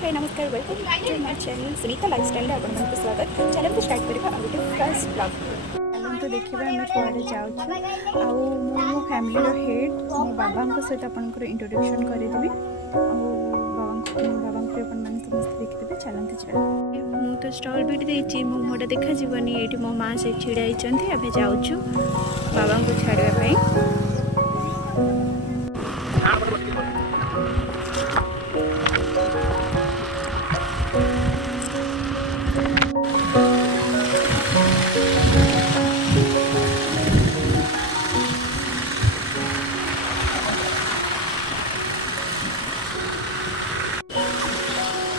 हाय नमस्कार welcome to my channel Sunita lifestyle आपको स्वागत। चैनल को स्टार्ट करबा आ गोटे फर्स्ट ब्लॉग तो देखिबा हम कुआडे जाउछु आ मो फैमिली रो हेड मो बाबा को सहित आपनकर इंट्रोडक्शन करि देबी बाबा को अपन मन समस्त देखिबे चलंत जिबा मु तो स्टॉल भी देछि मो मोटा देखा जीवनी एठी मो मां से छिड़ाई चंती अबे जाउछु बाबा को छाड़वा पई।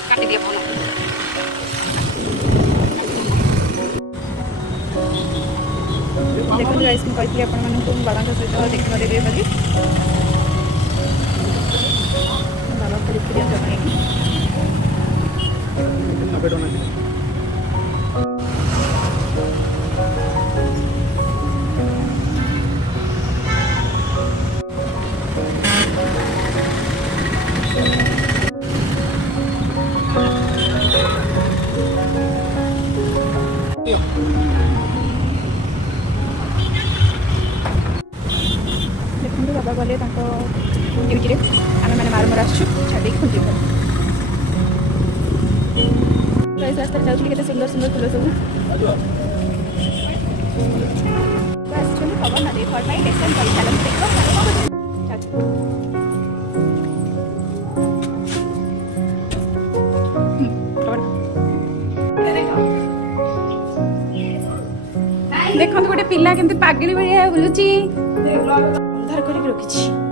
काटी दिया फोन देखो गाइस मैं कहती अपन मन को बाबा का सहित देखा देबे बोली बाबा को देखिया जमाई अबे डोना देखो बाबा गले ड्यूटी आम मैंने मारमर आसु छाड़ी खुंजी रास्ता जाऊँ के सुंदर सुंदर फुल सब खबर ना दे घर पर डेसन कर चलन देखो गोटे पिला केमती पागली भाई बुलूची अंधार कर रखी